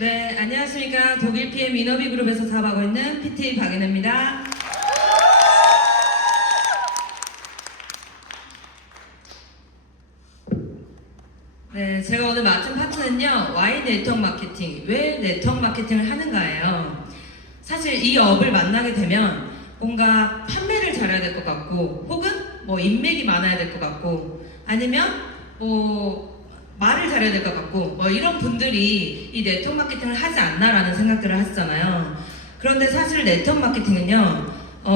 네, 안녕하십니까. 독일 PM 이너비 그룹에서 사업하고 있는 PT 박인혜입니다. 네, 제가 오늘 맡은 파트는요, Y 네트워크 마케팅. 왜 네트워크 마케팅을 하는가예요. 사실 이 업을 만나게 되면 뭔가 판매를 잘해야 될 것 같고, 혹은 뭐 인맥이 많아야 될 것 같고, 아니면 뭐 말을 잘해야 될 것 같고, 뭐 이런 분들이 이 네트워크 마케팅을 하지 않나라는 생각들을 하시잖아요. 그런데 사실 네트워크 마케팅은요,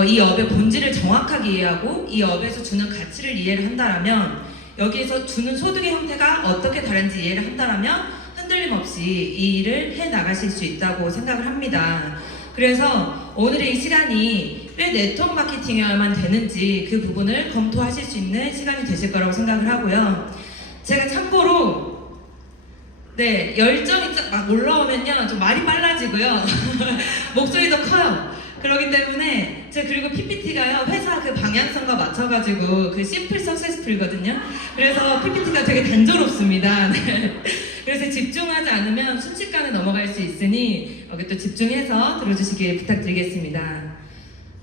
이 업의 본질을 정확하게 이해하고 이 업에서 주는 가치를 이해를 한다라면, 여기에서 주는 소득의 형태가 어떻게 다른지 이해를 한다라면 흔들림 없이 이 일을 해 나가실 수 있다고 생각을 합니다. 그래서 오늘의 이 시간이 왜 네트워크 마케팅이어야만 되는지 그 부분을 검토하실 수 있는 시간이 되실 거라고 생각을 하고요. 제가 참고로 네, 열정이 막 올라오면요 좀 말이 빨라지고요 목소리도 커요. 그렇기 때문에 제가 그리고 PPT가요 회사 그 방향성과 맞춰가지고 그 심플 석세스풀이거든요. 그래서 PPT가 되게 단조롭습니다. 네. 그래서 집중하지 않으면 순식간에 넘어갈 수 있으니 여기 또 집중해서 들어주시길 부탁드리겠습니다.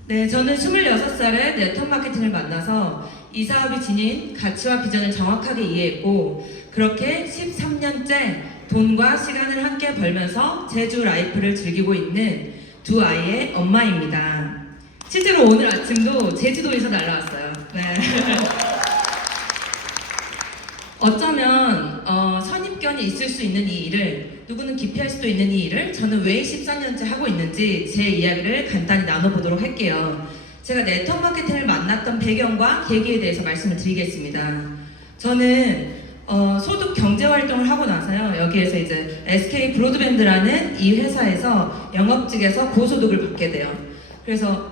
네, 저는 26살에 네트워크 마케팅을 만나서 이 사업이 지닌 가치와 비전을 정확하게 이해했고, 그렇게 13년째 돈과 시간을 함께 벌면서 제주 라이프를 즐기고 있는 두 아이의 엄마입니다. 실제로 오늘 아침도 제주도에서 날라왔어요. 네. 어쩌면 선입견이 있을 수 있는 이 일을, 누구는 기피할 수도 있는 이 일을 저는 왜 14년째 하고 있는지 제 이야기를 간단히 나눠보도록 할게요. 제가 네트워크 마케팅을 만났던 배경과 계기에 대해서 말씀을 드리겠습니다. 저는 소득 경제 활동을 하고 나서요, 여기에서 이제 SK 브로드밴드라는 이 회사에서 영업직에서 고소득을 받게 돼요. 그래서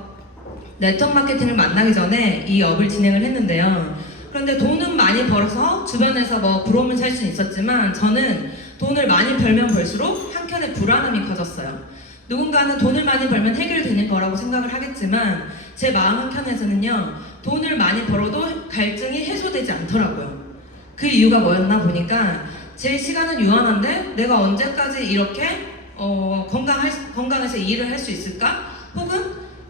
네트워크 마케팅을 만나기 전에 이 업을 진행을 했는데요. 그런데 돈은 많이 벌어서 주변에서 뭐 부러움을 살 수는 있었지만, 저는 돈을 많이 벌면 벌수록 한켠에 불안함이 커졌어요. 누군가는 돈을 많이 벌면 해결되는 거라고 생각을 하겠지만, 제 마음 한켠에서는요, 돈을 많이 벌어도 갈증이 해소되지 않더라고요. 그 이유가 뭐였나 보니까, 제 시간은 유한한데 내가 언제까지 이렇게 건강해서 이 일을 할 수 있을까? 혹은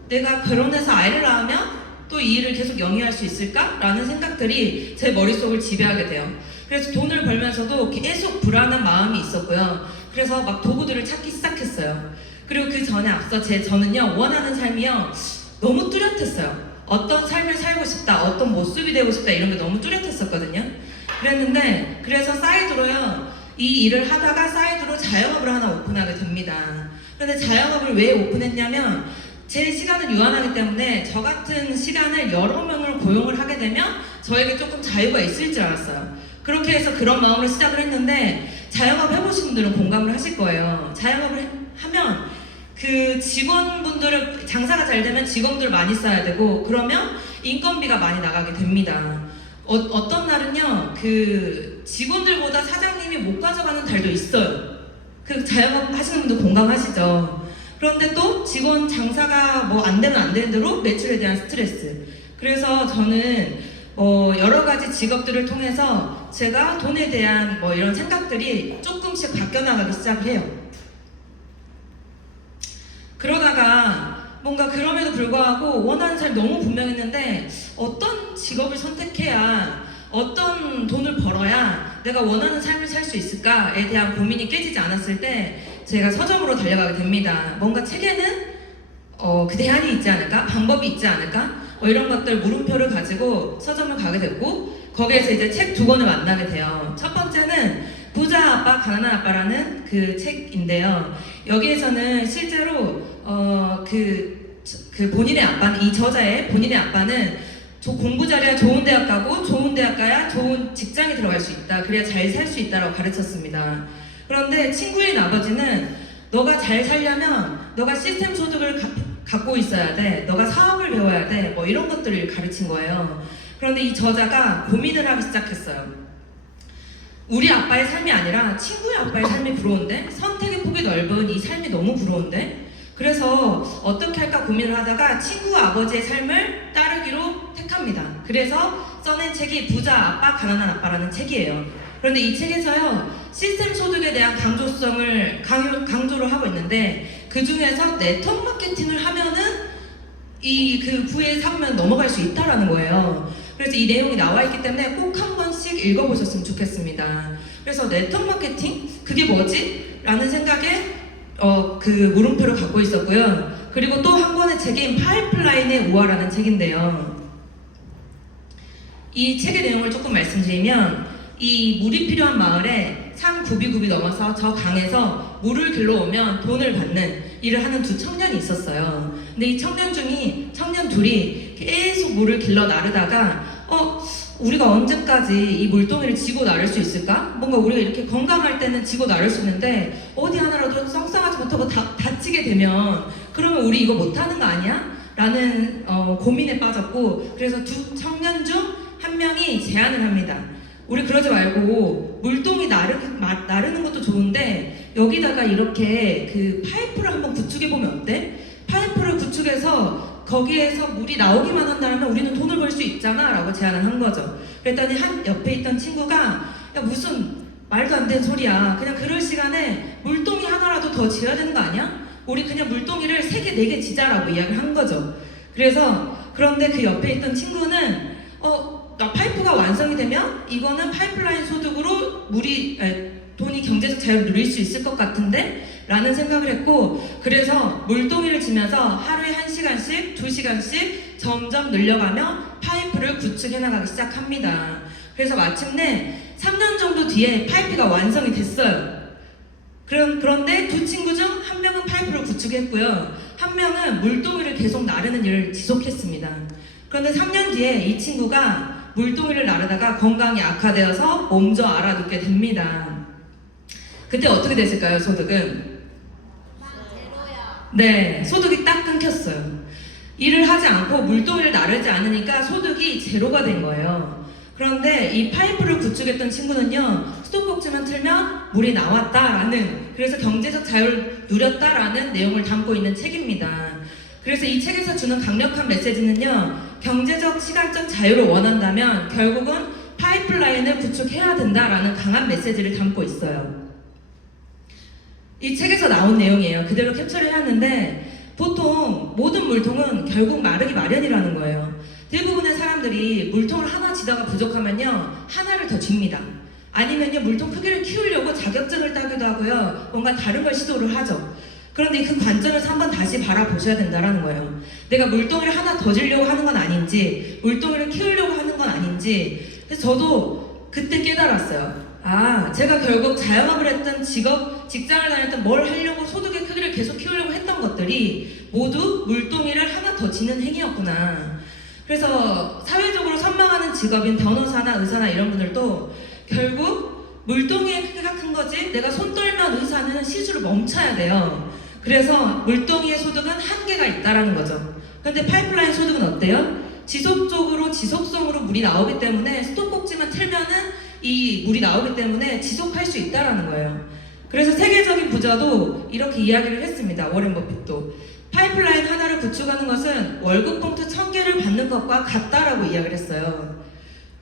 내가 결혼해서 아이를 낳으면 또 이 일을 계속 영위할 수 있을까? 라는 생각들이 제 머릿속을 지배하게 돼요. 그래서 돈을 벌면서도 계속 불안한 마음이 있었고요. 그래서 막 도구들을 찾기 시작했어요. 그리고 그 전에 앞서 저는요, 원하는 삶이요, 너무 뚜렷했어요. 어떤 삶을 살고 싶다, 어떤 모습이 되고 싶다, 이런 게 너무 뚜렷했었거든요. 그랬는데, 그래서 사이드로요, 이 일을 하다가 사이드로 자영업을 하나 오픈하게 됩니다. 그런데 자영업을 왜 오픈했냐면, 제 시간은 유한하기 때문에 저 같은 시간을 여러 명을 고용을 하게 되면 저에게 조금 자유가 있을 줄 알았어요. 그렇게 해서 그런 마음으로 시작을 했는데, 자영업 해보신 분들은 공감을 하실 거예요. 자영업을 하면 그 직원분들을, 장사가 잘 되면 직원들을 많이 써야 되고, 그러면 인건비가 많이 나가게 됩니다. 어떤 날은요, 그 직원들보다 사장님이 못 가져가는 달도 있어요. 그 자영업 하시는 분들 공감하시죠? 그런데 또 직원 장사가 뭐 안 되면 안 되는 대로 매출에 대한 스트레스. 그래서 저는 여러 가지 직업들을 통해서 제가 돈에 대한 뭐 이런 생각들이 조금씩 바뀌어나가기 시작을 해요. 그러다가 뭔가 그럼에도 불구하고 원하는 삶이 너무 분명했는데, 어떤 직업을 선택해야, 어떤 돈을 벌어야 내가 원하는 삶을 살 수 있을까에 대한 고민이 깨지지 않았을 때 제가 서점으로 달려가게 됩니다. 뭔가 책에는 그 대안이 있지 않을까? 방법이 있지 않을까? 이런 것들 물음표를 가지고 서점을 가게 됐고, 거기에서 이제 책 2권을 만나게 돼요. 첫 번째는 부자 아빠, 가난한 아빠라는 그 책인데요. 여기에서는 실제로 그 본인의 아빠는, 이 저자의 본인의 아빠는 공부 잘해야 좋은 대학 가고, 좋은 대학 가야 좋은 직장에 들어갈 수 있다, 그래야 잘 살 수 있다라고 가르쳤습니다. 그런데 친구인 아버지는 너가 잘 살려면 너가 시스템 소득을 갖고 있어야 돼, 너가 사업을 배워야 돼, 뭐 이런 것들을 가르친 거예요. 그런데 이 저자가 고민을 하기 시작했어요. 우리 아빠의 삶이 아니라 친구의 아빠의 삶이 부러운데, 선택의 폭이 넓은 이 삶이 너무 부러운데, 그래서 어떻게 할까 고민을 하다가 친구 아버지의 삶을 따르기로 택합니다. 그래서 써낸 책이 부자 아빠, 가난한 아빠라는 책이에요. 그런데 이 책에서요, 시스템 소득에 대한 강조를 하고 있는데, 그 중에서 네트워크 마케팅을 하면은 이 그 부에 삼으면 넘어갈 수 있다라는 거예요. 그래서 이 내용이 나와 있기 때문에 꼭 한 번씩 읽어보셨으면 좋겠습니다. 그래서 네트워크 마케팅? 그게 뭐지? 라는 생각에 그 물음표를 갖고 있었고요. 그리고 또 한 권의 책인 파이프라인의 우화라는 책인데요. 이 책의 내용을 조금 말씀드리면, 이 물이 필요한 마을에 산 굽이굽이 넘어서 저 강에서 물을 길러오면 돈을 받는 일을 하는 두 청년이 있었어요. 근데 이 청년 둘이 계속 물을 길러 나르다가 우리가 언제까지 이 물동이를 지고 나를 수 있을까? 뭔가 우리가 이렇게 건강할 때는 지고 나를 수 있는데 어디 하나라도 썽썽하지 못하고 다치게 되면 그러면 우리 이거 못하는 거 아니야? 라는 고민에 빠졌고, 그래서 두 청년 중 한 명이 제안을 합니다. 우리 그러지 말고 물동이 나르는 것도 좋은데 여기다가 이렇게 그 파이프를 한번 구축해보면 어때? 파이프를 구축해서 거기에서 물이 나오기만 한다면 우리는 돈을 벌 수 있잖아 라고 제안을 한 거죠. 그랬더니 한 옆에 있던 친구가 야 무슨 말도 안 되는 소리야. 그냥 그럴 시간에 물동이 하나라도 더 지어야 되는 거 아니야? 우리 그냥 물동이를 3개, 4개 지자라고 이야기를 한 거죠. 그런데 그 옆에 있던 친구는 파이프가 완성이 되면 이거는 파이프라인 소득으로 돈이 경제적 자유를 누릴 수 있을 것 같은데? 라는 생각을 했고, 그래서 물동이를 지면서 하루에 1시간씩, 2시간씩 점점 늘려가며 파이프를 구축해 나가기 시작합니다. 그래서 마침내 3년 정도 뒤에 파이프가 완성이 됐어요. 그런데 두 친구 중 한 명은 파이프를 구축했고요. 한 명은 물동이를 계속 나르는 일을 지속했습니다. 그런데 3년 뒤에 이 친구가 물동이를 나르다가 건강이 악화되어서 몸져 알아눕게 됩니다. 그때 어떻게 됐을까요, 소득은? 네, 소득이 딱 끊겼어요. 일을 하지 않고 물동이를 나르지 않으니까 소득이 제로가 된 거예요. 그런데 이 파이프를 구축했던 친구는요, 수도꼭지만 틀면 물이 나왔다라는, 그래서 경제적 자유를 누렸다라는 내용을 담고 있는 책입니다. 그래서 이 책에서 주는 강력한 메시지는요, 경제적 시간적 자유를 원한다면 결국은 파이프라인을 구축해야 된다라는 강한 메시지를 담고 있어요. 이 책에서 나온 내용이에요. 그대로 캡처를 해왔는데, 보통 모든 물통은 결국 마르기 마련이라는 거예요. 대부분의 사람들이 물통을 하나 지다가 부족하면요, 하나를 더 줍니다. 아니면요, 물통 크기를 키우려고 자격증을 따기도 하고요, 뭔가 다른 걸 시도를 하죠. 그런데 그 관점에서 한번 다시 바라보셔야 된다는 거예요. 내가 물동이를 하나 더 주려고 하는 건 아닌지, 물동이를 키우려고 하는 건 아닌지. 그래서 저도 그때 깨달았어요. 제가 결국 자영업을 했던 직장을 다녔던 뭘 하려고 소득의 크기를 계속 키우려고 했던 것들이 모두 물동이를 하나 더 지는 행위였구나. 그래서 사회적으로 선망하는 직업인 변호사나 의사나 이런 분들도 결국 물동이의 크기가 큰 거지, 내가 손 떨면 의사는 시술을 멈춰야 돼요. 그래서 물동이의 소득은 한계가 있다라는 거죠. 근데 파이프라인 소득은 어때요? 지속성으로 물이 나오기 때문에 수도꼭지만 틀면은 이 물이 나오기 때문에 지속할 수 있다라는 거예요. 그래서 세계적인 부자도 이렇게 이야기를 했습니다. 워렌 버핏도. 파이프라인 하나를 구축하는 것은 월급 봉투 1000개를 받는 것과 같다라고 이야기를 했어요.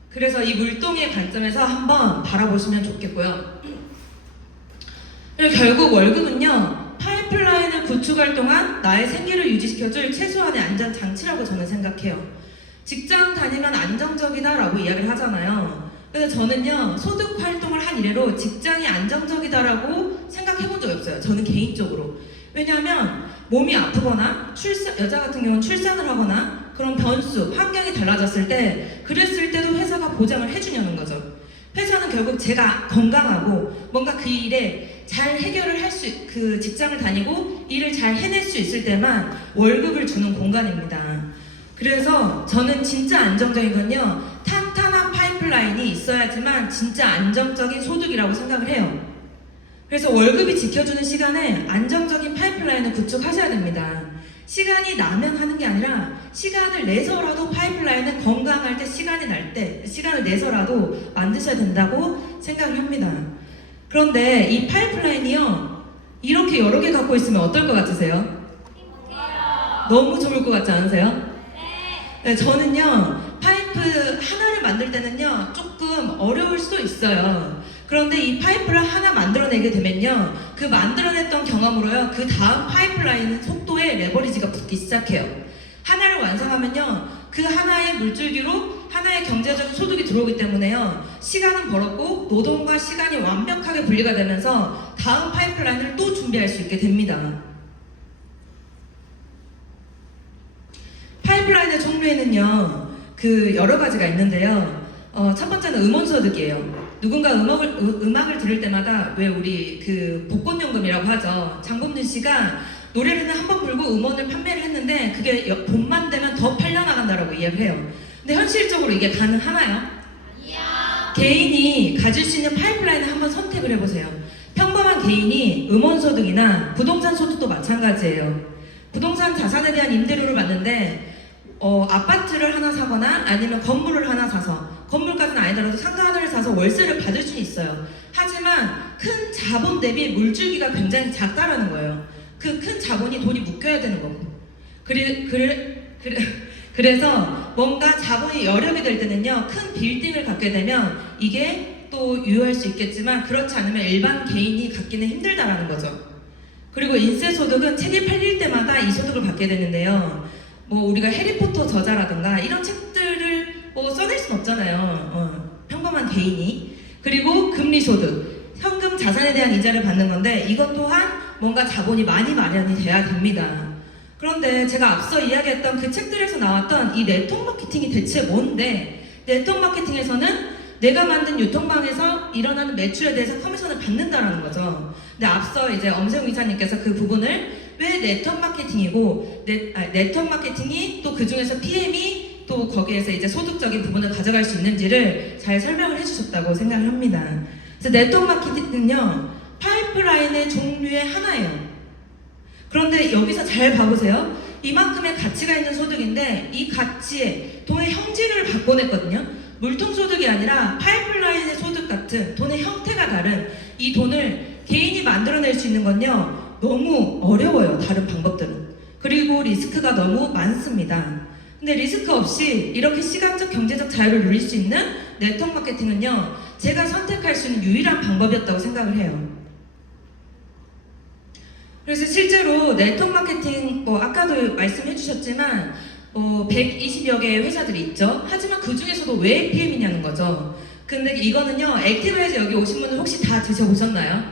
그래서 이 물동이의 관점에서 한번 바라보시면 좋겠고요. 그리고 결국 월급은요, 파이프라인을 구축할 동안 나의 생계를 유지시켜줄 최소한의 안전장치라고 저는 생각해요. 직장 다니면 안정적이다라고 이야기를 하잖아요. 그래서 저는요, 소득 활동을 한 이래로 직장이 안정적이다라고 생각해본 적이 없어요. 저는 개인적으로. 왜냐하면 몸이 아프거나 여자 같은 경우는 출산을 하거나 그런 변수, 환경이 달라졌을 때, 그랬을 때도 회사가 보장을 해주냐는 거죠. 회사는 결국 제가 건강하고 뭔가 그 일에 잘 해결을 그 직장을 다니고 일을 잘 해낼 수 있을 때만 월급을 주는 공간입니다. 그래서 저는 진짜 안정적인 건요, 탄탄한 파이프라인이 있어야지만 진짜 안정적인 소득이라고 생각을 해요. 그래서 월급이 지켜주는 시간에 안정적인 파이프라인을 구축하셔야 됩니다. 시간이 나면 하는 게 아니라 시간을 내서라도 파이프라인은 건강할 때 시간을 내서라도 만드셔야 된다고 생각을 합니다. 그런데 이 파이프라인이요, 이렇게 여러 개 갖고 있으면 어떨 것 같으세요? 너무 좋을 것 같지 않으세요? 네, 저는요, 파이프 파이프 하나를 만들 때는요 조금 어려울 수도 있어요. 그런데 이 파이프를 하나 만들어내게 되면요 그 만들어냈던 경험으로요 그 다음 파이프라인 속도에 레버리지가 붙기 시작해요. 하나를 완성하면요 그 하나의 물줄기로 하나의 경제적인 소득이 들어오기 때문에요 시간은 벌었고 노동과 시간이 완벽하게 분리가 되면서 다음 파이프라인을 또 준비할 수 있게 됩니다. 파이프라인의 종류에는요 그 여러 가지가 있는데요 첫 번째는 음원소득이에요. 누군가 음악을 들을 때마다 왜 우리 그 복권연금이라고 하죠. 장범준 씨가 노래를 한 번 불고 음원을 판매를 했는데 그게 봄만 되면 더 팔려나간다라고 이야기를 해요. 근데 현실적으로 이게 가능하나요? 개인이 가질 수 있는 파이프라인을 한번 선택을 해보세요. 평범한 개인이 음원소득이나 부동산 소득도 마찬가지예요. 부동산 자산에 대한 임대료를 받는데 아파트를 하나 사거나 아니면 건물을 하나 사서 건물까지는 아니더라도 상가 하나를 사서 월세를 받을 수는 있어요. 하지만 큰 자본 대비 물줄기가 굉장히 작다라는 거예요. 그 큰 자본이 돈이 묶여야 되는 거고 그래서 뭔가 자본이 여력이 될 때는요 큰 빌딩을 갖게 되면 이게 또 유효할 수 있겠지만 그렇지 않으면 일반 개인이 갖기는 힘들다라는 거죠. 그리고 인쇄소득은 책이 팔릴 때마다 이 소득을 받게 되는데요 뭐 우리가 해리포터 저자라든가 이런 책들을 뭐 써낼 순 없잖아요. 평범한 개인이. 그리고 금리소득, 현금 자산에 대한 이자를 받는 건데 이것 또한 뭔가 자본이 많이 마련이 돼야 됩니다. 그런데 제가 앞서 이야기했던 그 책들에서 나왔던 이 네트워크 마케팅이 대체 뭔데 네트워크 마케팅에서는 내가 만든 유통망에서 일어나는 매출에 대해서 커미션을 받는다라는 거죠. 근데 앞서 이제 엄세웅 이사님께서 그 부분을 왜 네트워크 마케팅이고 네트워크 마케팅이 또 그 중에서 PM이 또 거기에서 이제 소득적인 부분을 가져갈 수 있는지를 잘 설명을 해주셨다고 생각을 합니다. 그래서 네트워크 마케팅은요 파이프라인의 종류의 하나예요. 그런데 여기서 잘 봐보세요. 이만큼의 가치가 있는 소득인데 이 가치에 돈의 형질을 바꿔냈거든요. 물통소득이 아니라 파이프라인의 소득 같은 돈의 형태가 다른 이 돈을 개인이 만들어낼 수 있는 건요 너무 어려워요. 다른 방법들은. 그리고 리스크가 너무 많습니다. 근데 리스크 없이 이렇게 시간적 경제적 자유를 누릴 수 있는 네트워크 마케팅은요 제가 선택할 수 있는 유일한 방법이었다고 생각을 해요. 그래서 실제로 네트워크 마케팅 아까도 말씀해 주셨지만 120여 개의 회사들이 있죠. 하지만 그 중에서도 왜 PM이냐는 거죠. 근데 이거는요 액티브에서 여기 오신 분들 혹시 다 드셔보셨나요?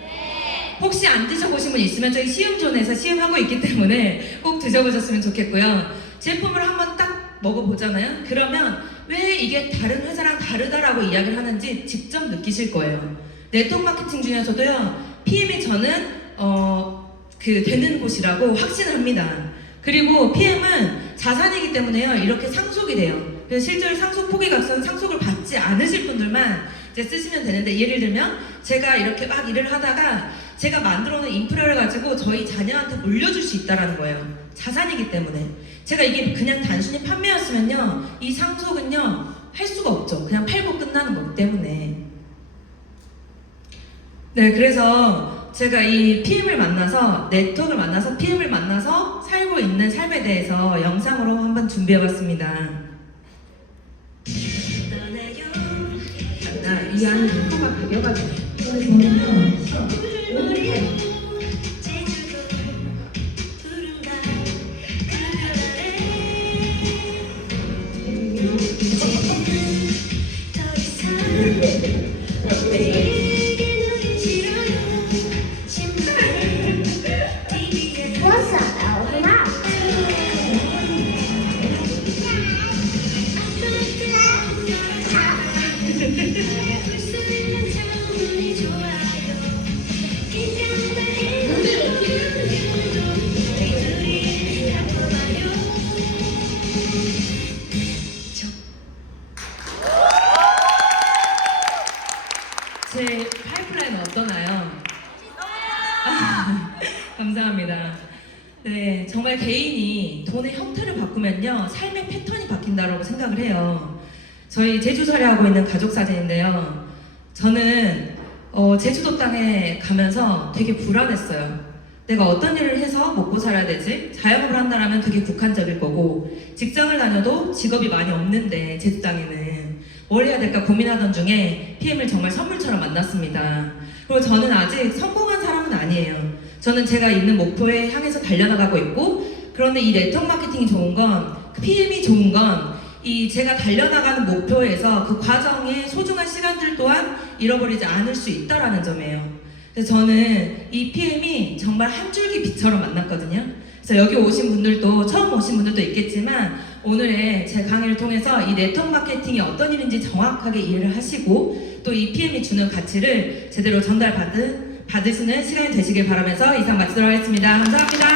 네. 혹시 안 드셔보신 분 있으면 저희 시음존에서 시음하고 있기 때문에 꼭 드셔보셨으면 좋겠고요. 제품을 한번 딱 먹어보잖아요. 그러면 왜 이게 다른 회사랑 다르다라고 이야기를 하는지 직접 느끼실 거예요. 네트워크 마케팅 중에서도요 PM이 저는 되는 곳이라고 확신을 합니다. 그리고 PM은 자산이기 때문에요 이렇게 상속이 돼요. 그래서 실제로 상속 포기각서는 상속을 받지 않으실 분들만 이제 쓰시면 되는데 예를 들면 제가 이렇게 막 일을 하다가 제가 만들어 놓은 인프라를 가지고 저희 자녀한테 물려줄 수 있다는 거예요. 자산이기 때문에. 제가 이게 그냥 단순히 판매였으면요 이 상속은요 할 수가 없죠. 그냥 팔고 끝나는 거기 때문에. 네, 그래서 제가 이 PM을 만나서 네트워크를 만나서 PM을 만나서 살고 있는 삶에 대해서 영상으로 한번 준비해봤습니다. 이 안에 속도가 바뀌어가지고 제 파이프라인은 어떠나요? 감사합니다. 네, 정말 개인이 돈의 형태를 바꾸면요 삶의 패턴이 바뀐다고 생각을 해요. 저희 제주 살이하고 있는 가족 사진인데요 저는 제주도 땅에 가면서 되게 불안했어요. 내가 어떤 일을 해서 먹고 살아야 되지? 자영업을 한다라면 되게 국한적일 거고, 직장을 다녀도 직업이 많이 없는데 제 직장에는 뭘 해야 될까 고민하던 중에 PM을 정말 선물처럼 만났습니다. 그리고 저는 아직 성공한 사람은 아니에요. 저는 제가 있는 목표에 향해서 달려나가고 있고, 그런데 이 네트워크 마케팅이 좋은 건, PM이 좋은 건 이 제가 달려나가는 목표에서 그 과정의 소중한 시간들 또한 잃어버리지 않을 수 있다라는 점이에요. 그래서 저는 이 PM이 정말 한 줄기 빛처럼 만났거든요. 그래서 여기 오신 분들도, 처음 오신 분들도 있겠지만, 오늘의 제 강의를 통해서 이 네트워크 마케팅이 어떤 일인지 정확하게 이해를 하시고, 또 이 PM이 주는 가치를 제대로 받으시는 시간이 되시길 바라면서 이상 마치도록 하겠습니다. 감사합니다.